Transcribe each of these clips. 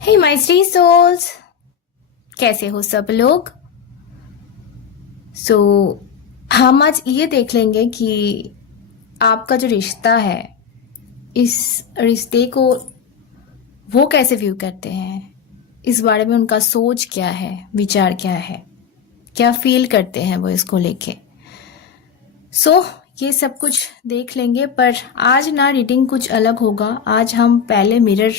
Hey my स्ट्री souls, कैसे हो सब लोग। सो हम आज ये देख लेंगे कि आपका जो रिश्ता है, इस रिश्ते को वो कैसे व्यू करते हैं, इस बारे में उनका सोच क्या है, विचार क्या है, क्या फील करते हैं वो इसको लेके। सो ये सब कुछ देख लेंगे, पर आज ना रीडिंग कुछ अलग होगा। आज हम पहले मिरर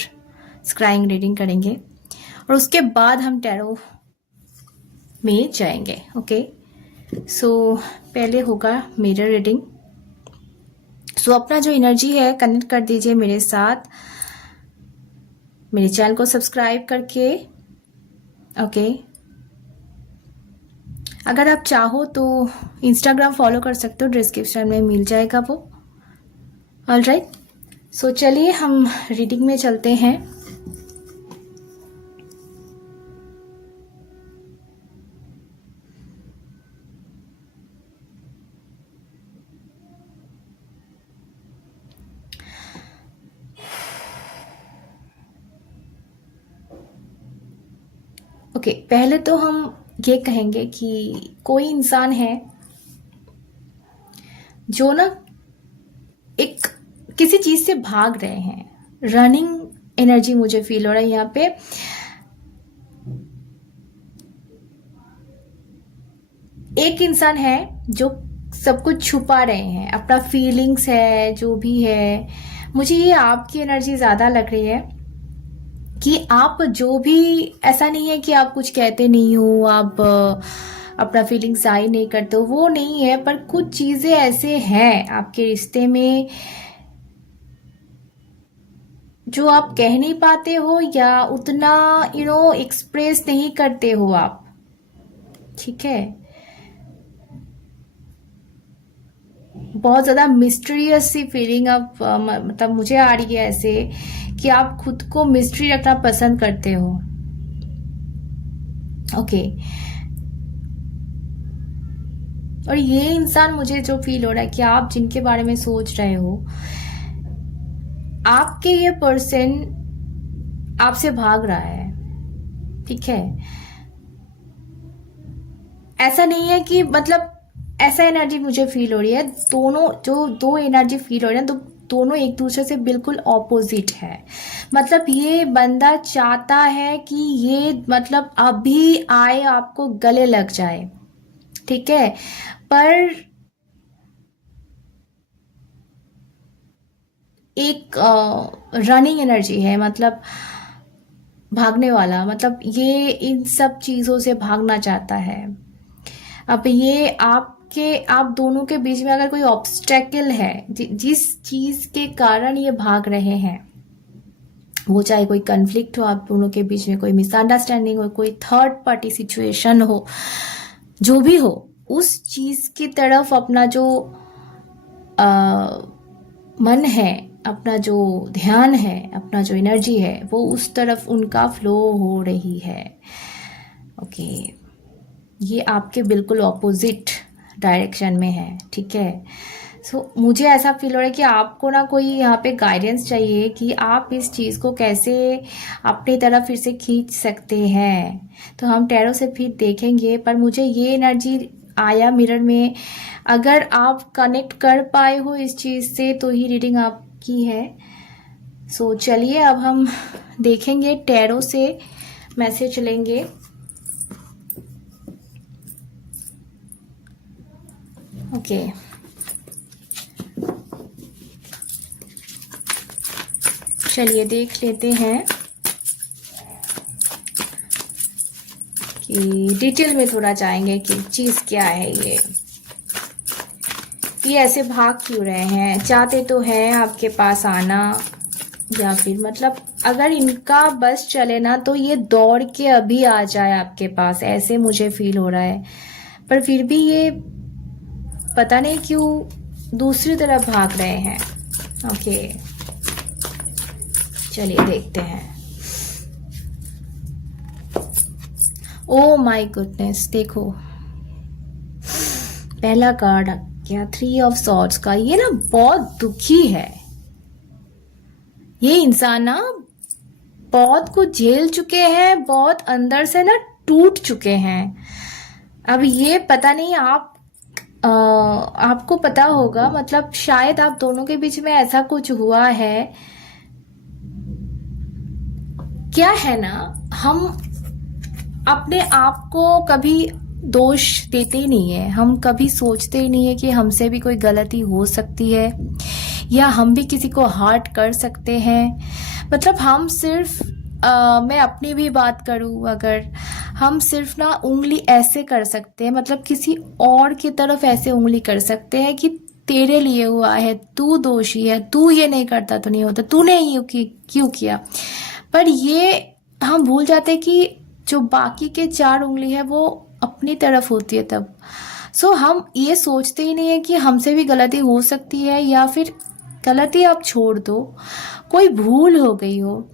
स्क्राइंग रीडिंग करेंगे और उसके बाद हम टैरो में जाएंगे। ओके, सो पहले होगा मिरर रीडिंग। सो अपना जो एनर्जी है कनेक्ट कर दीजिए मेरे साथ, मेरे चैनल को सब्सक्राइब करके। ओके, अगर आप चाहो तो इंस्टाग्राम फॉलो कर सकते हो, डिस्क्रिप्शन में मिल जाएगा वो। ऑलराइट, सो चलिए हम रीडिंग में चलते हैं। ओके, पहले तो हम ये कहेंगे कि कोई इंसान है जो ना एक किसी चीज से भाग रहे हैं। रनिंग एनर्जी मुझे फील हो रहा है यहाँ पे। एक इंसान है जो सब कुछ छुपा रहे हैं, अपना फीलिंग्स है जो भी है। मुझे ये आपकी एनर्जी ज्यादा लग रही है कि आप जो भी, ऐसा नहीं है कि आप कुछ कहते नहीं हो, आप अपना फीलिंग्स जाहिर नहीं करते हो, वो नहीं है। पर कुछ चीजें ऐसे हैं आपके रिश्ते में जो आप कह नहीं पाते हो या उतना एक्सप्रेस नहीं करते हो आप। ठीक है, बहुत ज्यादा मिस्टीरियस सी फीलिंग अब मतलब मुझे आ रही है ऐसे कि आप खुद को मिस्ट्री रखना पसंद करते हो। ओके, और ये इंसान मुझे जो फील हो रहा है कि आप जिनके बारे में सोच रहे हो, आपके ये पर्सन आपसे भाग रहा है। ठीक है, ऐसा नहीं है कि मतलब ऐसा एनर्जी मुझे फील हो रही है। दोनों जो दो एनर्जी फील हो रही है तो दोनों एक दूसरे से बिल्कुल ऑपोजिट है। मतलब ये बंदा चाहता है कि ये मतलब अभी आए आपको गले लग जाए। ठीक है, पर एक रनिंग एनर्जी है, मतलब भागने वाला, मतलब ये इन सब चीजों से भागना चाहता है। अब ये आप दोनों के बीच में अगर कोई ऑब्स्टेकल है, जिस चीज के कारण ये भाग रहे हैं, वो चाहे कोई कन्फ्लिक्ट हो आप दोनों के बीच में, कोई मिसअंडरस्टैंडिंग हो, कोई थर्ड पार्टी सिचुएशन हो, जो भी हो, उस चीज की तरफ अपना जो मन है, अपना जो ध्यान है, अपना जो एनर्जी है, वो उस तरफ उनका फ्लो हो रही है। ओके, ये आपके बिल्कुल ऑपोजिट डायरेक्शन में है। ठीक है, सो मुझे ऐसा फील हो रहा है कि आपको ना कोई यहाँ पे गाइडेंस चाहिए कि आप इस चीज़ को कैसे अपनी तरफ फिर से खींच सकते हैं। तो हम टैरो से फिर देखेंगे, पर मुझे ये एनर्जी आया मिरर में। अगर आप कनेक्ट कर पाए हो इस चीज़ से तो ही रीडिंग आपकी है। सो चलिए अब हम देखेंगे, टैरो से मैसेज लेंगे। ओके, चलिए देख लेते हैं कि डिटेल में थोड़ा जाएंगे कि चीज क्या है। ये ऐसे भाग क्यों रहे हैं, चाहते तो हैं आपके पास आना, या फिर मतलब अगर इनका बस चले ना तो ये दौड़ के अभी आ जाए आपके पास, ऐसे मुझे फील हो रहा है। पर फिर भी ये पता नहीं क्यों दूसरी तरफ भाग रहे हैं। ओके, चलिए देखते हैं। ओ माय गुडनेस, देखो पहला कार्ड क्या, 3 ऑफ सॉर्ड्स का। ये ना बहुत दुखी है ये इंसान ना, बहुत कुछ झेल चुके हैं, बहुत अंदर से ना टूट चुके हैं। अब ये पता नहीं आपको पता होगा, मतलब शायद आप दोनों के बीच में ऐसा कुछ हुआ है। क्या है ना, हम अपने आप को कभी दोष देते ही नहीं है, हम कभी सोचते ही नहीं है कि हमसे भी कोई गलती हो सकती है या हम भी किसी को हर्ट कर सकते हैं। मतलब हम सिर्फ मैं अपनी भी बात करूं, अगर हम सिर्फ ना उंगली ऐसे कर सकते हैं, मतलब किसी और की तरफ ऐसे उंगली कर सकते हैं कि तेरे लिए हुआ है, तू दोषी है, तू ये नहीं करता तो नहीं होता, तूने क्यों किया। पर ये हम भूल जाते हैं कि जो बाकी के 4 उंगली है वो अपनी तरफ होती है तब। सो हम ये सोचते ही नहीं है कि हमसे भी गलती हो सकती है, या फिर गलती आप छोड़ दो, कोई भूल हो गई हो,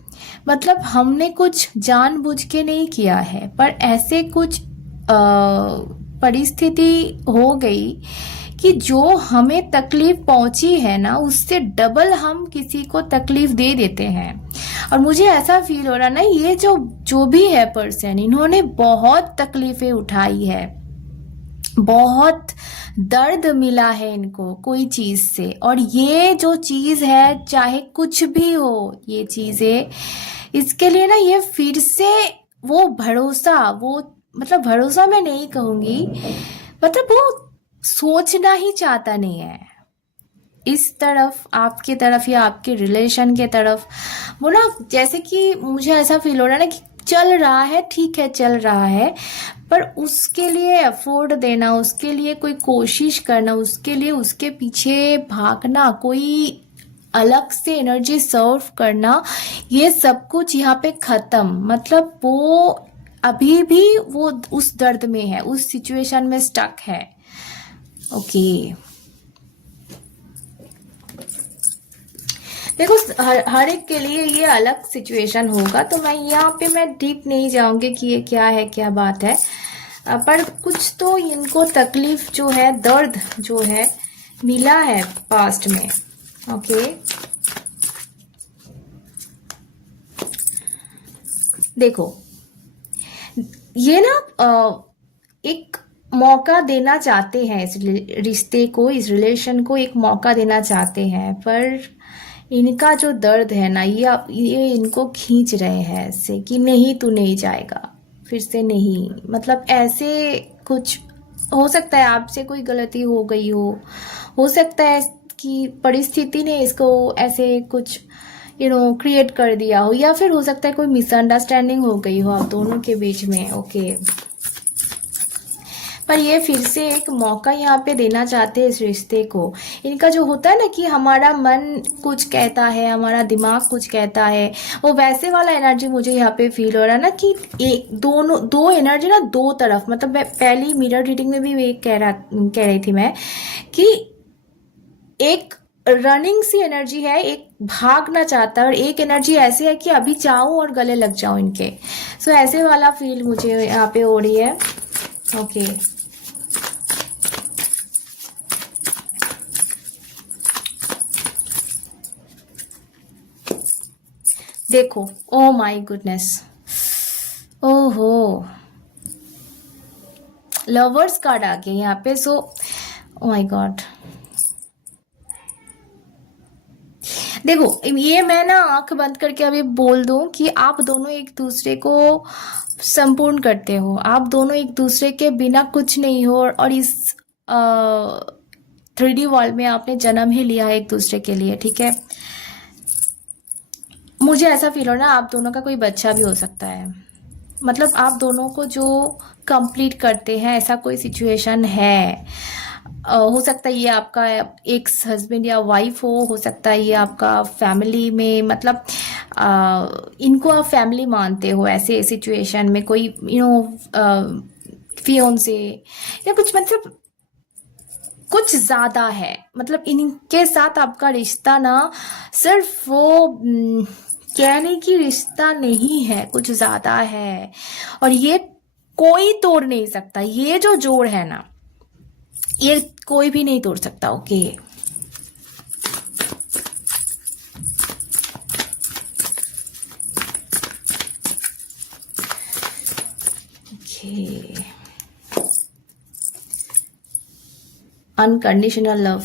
मतलब हमने कुछ जानबूझ के नहीं किया है, पर ऐसे कुछ परिस्थिति हो गई कि जो हमें तकलीफ पहुंची है ना, उससे डबल हम किसी को तकलीफ दे देते हैं। और मुझे ऐसा फील हो रहा ना, ये जो भी है पर्सन, इन्होंने बहुत तकलीफें उठाई है, बहुत दर्द मिला है इनको कोई चीज से। और ये जो चीज है, चाहे कुछ भी हो ये चीजें, इसके लिए ना ये फिर से वो भरोसा, वो मतलब भरोसा मैं नहीं कहूंगी, मतलब वो सोचना ही चाहता नहीं है इस तरफ, आपकी तरफ या आपके रिलेशन के तरफ। वो ना जैसे कि मुझे ऐसा फील हो रहा है ना कि चल रहा है, ठीक है चल रहा है, पर उसके लिए एफोर्ट देना, उसके लिए कोई कोशिश करना, उसके लिए उसके पीछे भागना, कोई अलग से एनर्जी सर्व करना, ये सब कुछ यहाँ पे खत्म। मतलब वो अभी भी वो उस दर्द में है, उस सिचुएशन में स्टक है। ओके देखो, हर एक के लिए ये अलग सिचुएशन होगा, तो मैं डीप नहीं जाऊंगी कि ये क्या है, क्या बात है। पर कुछ तो इनको तकलीफ जो है, दर्द जो है मिला है पास्ट में। ओके देखो, ये ना एक मौका देना चाहते हैं, इस रिश्ते को, इस रिलेशन को एक मौका देना चाहते हैं, पर इनका जो दर्द है ना, ये इनको खींच रहे हैं ऐसे कि नहीं तू नहीं जाएगा, फिर से नहीं, मतलब ऐसे कुछ हो सकता है। आपसे कोई गलती हो गई हो सकता है कि परिस्थिति ने इसको ऐसे कुछ क्रिएट कर दिया हो, या फिर हो सकता है कोई मिसअंडरस्टैंडिंग हो गई हो आप दोनों के बीच में। ओके पर ये फिर से एक मौका यहाँ पे देना चाहते हैं इस रिश्ते को। इनका जो होता है ना कि हमारा मन कुछ कहता है, हमारा दिमाग कुछ कहता है, वो वैसे वाला एनर्जी मुझे यहाँ पे फील हो रहा है ना कि दो एनर्जी ना, दो तरफ। मतलब मैं पहली मिरर रीडिंग में भी कह रही थी मैं कि एक रनिंग सी एनर्जी है, एक भागना चाहता है, और एक एनर्जी ऐसी है कि अभी चाहूं और गले लग जाऊं इनके। सो ऐसे वाला फील मुझे यहाँ पे हो रही है। ओके देखो, ओ माय गुडनेस, ओहो, लवर्स कार्ड आ गया यहाँ पे। सो ओ माय गॉड, देखो ये मैं ना आंख बंद करके अभी बोल दूं कि आप दोनों एक दूसरे को संपूर्ण करते हो, आप दोनों एक दूसरे के बिना कुछ नहीं हो, और इस 3D वर्ल्ड में आपने जन्म ही लिया है एक दूसरे के लिए, ठीक है। मुझे ऐसा फील हो रहा है आप दोनों का कोई बच्चा भी हो सकता है, मतलब आप दोनों को जो कंप्लीट करते हैं, ऐसा कोई सिचुएशन है। हो सकता है ये आपका एक्स हस्बैंड या वाइफ हो सकता है ये आपका फैमिली में, मतलब इनको आप फैमिली मानते हो ऐसे सिचुएशन में, कोई फियोंसे या कुछ, मतलब कुछ ज्यादा है। मतलब इनके साथ आपका रिश्ता ना सिर्फ वो कहने की रिश्ता नहीं है, कुछ ज्यादा है, और ये कोई तोड़ नहीं सकता। ये जो जोड़ है ना, ये कोई भी नहीं तोड़ सकता। Okay okay, unconditional love.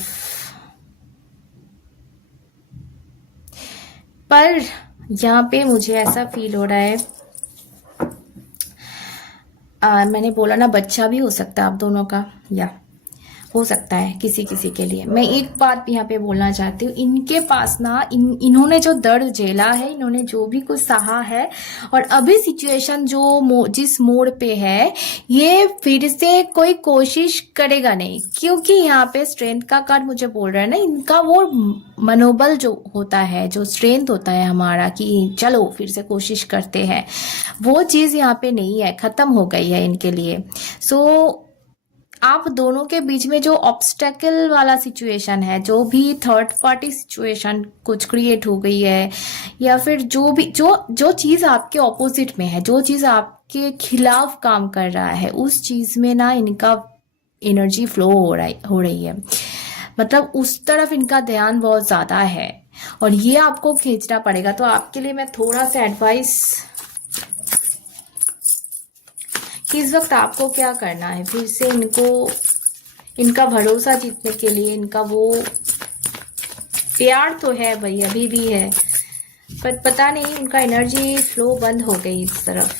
पर यहाँ पे मुझे ऐसा फील हो रहा है, मैंने बोला ना बच्चा भी हो सकता है आप दोनों का, या हो सकता है किसी किसी के लिए। मैं एक बात यहाँ पे बोलना चाहती हूँ, इनके पास ना इन्होंने जो दर्द झेला है, इन्होंने जो भी कुछ सहा है, और अभी सिचुएशन जो जिस मोड़ पे है, ये फिर से कोई कोशिश करेगा नहीं, क्योंकि यहाँ पे स्ट्रेंथ का कार्ड मुझे बोल रहा है ना, इनका वो मनोबल जो होता है, जो स्ट्रेंथ होता है हमारा कि चलो फिर से कोशिश करते हैं, वो चीज़ यहाँ पे नहीं है, खत्म हो गई है इनके लिए। सो आप दोनों के बीच में जो ऑब्स्टेकल वाला सिचुएशन है, जो भी थर्ड पार्टी सिचुएशन कुछ क्रिएट हो गई है, या फिर जो भी जो चीज़ आपके ऑपोजिट में है, जो चीज़ आपके खिलाफ काम कर रहा है, उस चीज़ में ना इनका एनर्जी फ्लो हो रही है। मतलब उस तरफ इनका ध्यान बहुत ज़्यादा है, और ये आपको खींचना पड़ेगा। तो आपके लिए मैं थोड़ा सा एडवाइस कि इस वक्त आपको क्या करना है, फिर से इनका भरोसा जीतने के लिए। इनका वो प्यार तो है भाई, अभी भी है, पर पता नहीं उनका एनर्जी फ्लो बंद हो गई इस तरफ,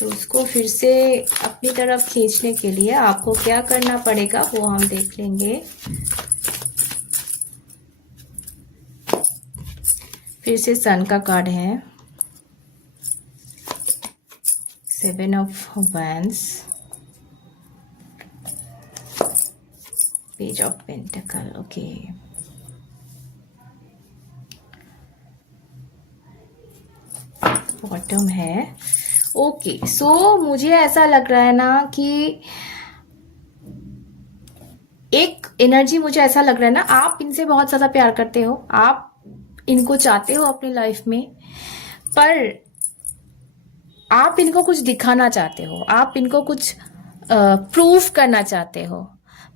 तो उसको फिर से अपनी तरफ खींचने के लिए आपको क्या करना पड़ेगा वो हम देख लेंगे। फिर से सन का कार्ड है, 7 of wands, page of pentacle. Okay, bottom है। ओके, सो मुझे ऐसा लग रहा है ना कि एक एनर्जी, मुझे ऐसा लग रहा है ना, आप इनसे बहुत ज्यादा प्यार करते हो, आप इनको चाहते हो अपनी लाइफ में, पर आप इनको कुछ दिखाना चाहते हो, आप इनको कुछ प्रूफ करना चाहते हो।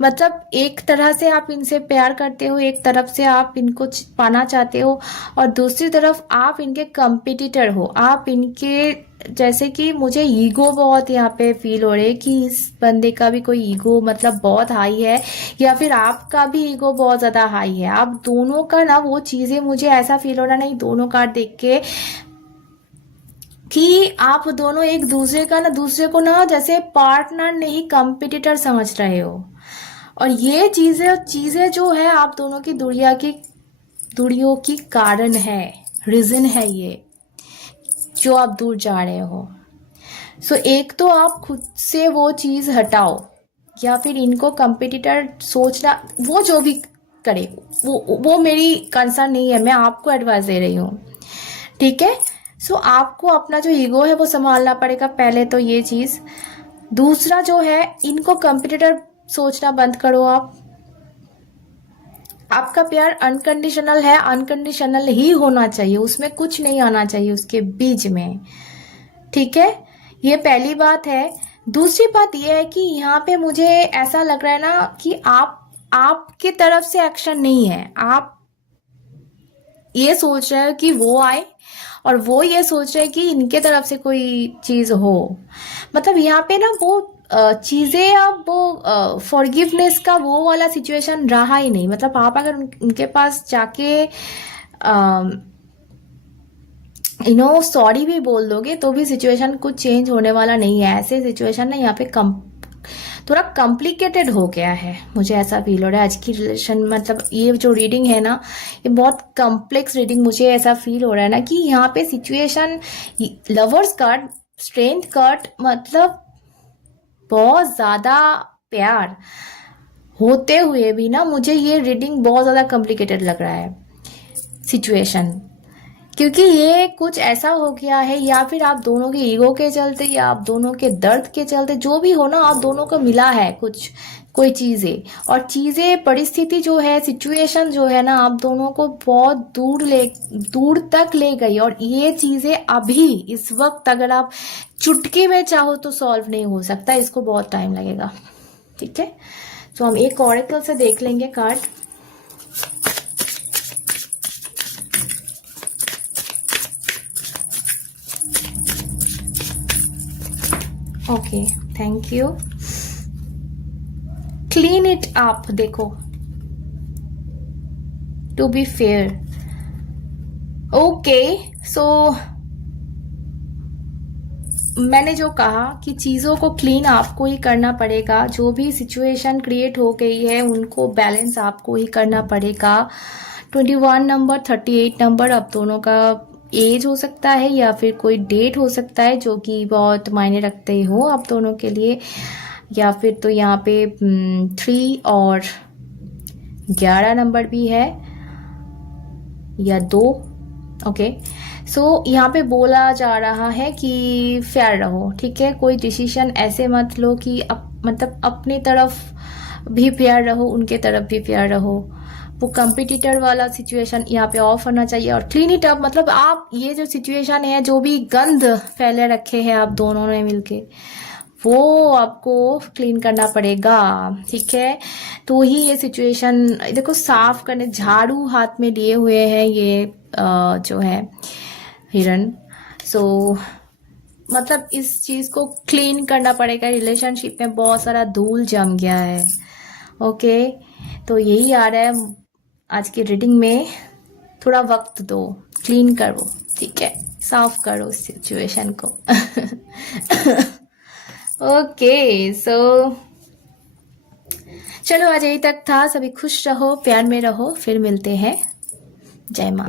मतलब एक तरह से आप इनसे प्यार करते हो, एक तरफ से आप इनको पाना चाहते हो, और दूसरी तरफ आप इनके कंपिटिटर हो। आप इनके, जैसे कि मुझे ईगो बहुत यहाँ पे फील हो रही है कि इस बंदे का भी कोई ईगो मतलब बहुत हाई है, या फिर आपका भी ईगो बहुत ज्यादा हाई है। आप दोनों का ना वो चीजें, मुझे ऐसा फील हो रहा है ना दोनों कार्ड देख के, कि आप दोनों एक दूसरे का ना, दूसरे को ना जैसे पार्टनर नहीं कंपटीटर समझ रहे हो। और ये चीजें जो है आप दोनों की दूरियों की कारण है, रीजन है ये, जो आप दूर जा रहे हो। सो एक तो आप खुद से वो चीज हटाओ, या फिर इनको कंपटीटर सोचना, वो जो भी करे वो मेरी कंसर्न नहीं है, मैं आपको एडवाइस दे रही हूँ, ठीक है। सो आपको अपना जो ईगो है वो संभालना पड़ेगा, पहले तो ये चीज। दूसरा जो है, इनको कंपटीटर सोचना बंद करो। आपका प्यार अनकंडीशनल है, अनकंडीशनल ही होना चाहिए, उसमें कुछ नहीं आना चाहिए उसके बीच में, ठीक है। ये पहली बात है। दूसरी बात ये है कि यहाँ पे मुझे ऐसा लग रहा है ना कि आपकी तरफ से एक्शन नहीं है, आप ये सोच रहे हो कि वो आए, और वो ये सोच रहे हैं कि इनके तरफ से कोई चीज हो। मतलब यहाँ पे ना वो चीजें, अब वो फॉरगिवनेस का वो वाला सिचुएशन रहा ही नहीं। मतलब आप अगर उनके पास जाके सॉरी भी बोल दोगे तो भी सिचुएशन कुछ चेंज होने वाला नहीं है। ऐसे सिचुएशन ना यहाँ पे थोड़ा कॉम्प्लिकेटेड हो गया है, मुझे ऐसा फील हो रहा है आज की रिलेशन। मतलब ये जो रीडिंग है ना, ये बहुत कॉम्प्लेक्स रीडिंग, मुझे ऐसा फील हो रहा है ना कि यहाँ पे situation, lovers card, strength card, मतलब बहुत ज्यादा प्यार होते हुए भी ना मुझे ये रीडिंग बहुत ज्यादा कॉम्प्लिकेटेड लग रहा है सिचुएशन, क्योंकि ये कुछ ऐसा हो गया है, या फिर आप दोनों के ईगो के चलते, या आप दोनों के दर्द के चलते, जो भी हो ना, आप दोनों को मिला है कोई चीजें, और चीजें, परिस्थिति जो है, सिचुएशन जो है ना, आप दोनों को बहुत दूर तक ले गई। और ये चीजें अभी इस वक्त अगर आप चुटकी में चाहो तो सॉल्व नहीं हो सकता, इसको बहुत टाइम लगेगा, ठीक है। तो हम एक ऑरेकल से देख लेंगे card. Okay, thank you. Clean it up, देखो, टू बी फेयर। ओके, सो मैंने जो कहा कि चीज़ों को क्लीन आपको ही करना पड़ेगा, जो भी सिचुएशन क्रिएट हो गई है उनको बैलेंस आपको ही करना पड़ेगा। 21 नंबर, 38 नंबर, अब दोनों का एज हो सकता है या फिर कोई डेट हो सकता है जो कि बहुत मायने रखते हो आप दोनों के लिए, या फिर तो यहाँ पे 3 और 11 नंबर भी है, या 2। ओके, सो यहाँ पे बोला जा रहा है कि फेयर रहो, ठीक है। कोई डिसीजन ऐसे मत लो कि मतलब अपनी तरफ भी फेयर रहो, उनके तरफ भी फेयर रहो। वो कंपिटिटर वाला सिचुएशन यहाँ पे ऑफ होना चाहिए। और क्लीन इट अप मतलब आप ये जो सिचुएशन है, जो भी गंद फैले रखे हैं आप दोनों ने मिलके, वो आपको क्लीन करना पड़ेगा, ठीक है। तो ही ये सिचुएशन, देखो, साफ करने, झाड़ू हाथ में लिए हुए हैं ये जो है हिरन। सो मतलब इस चीज को क्लीन करना पड़ेगा। रिलेशनशिप में बहुत सारा धूल जम गया है। ओके, तो यही आ रहा है आज की रीडिंग में। थोड़ा वक्त दो, क्लीन करो, ठीक है, साफ करो सिचुएशन को। ओके, सो चलो आज यही तक था। सभी खुश रहो, प्यार में रहो, फिर मिलते हैं। जय माँ।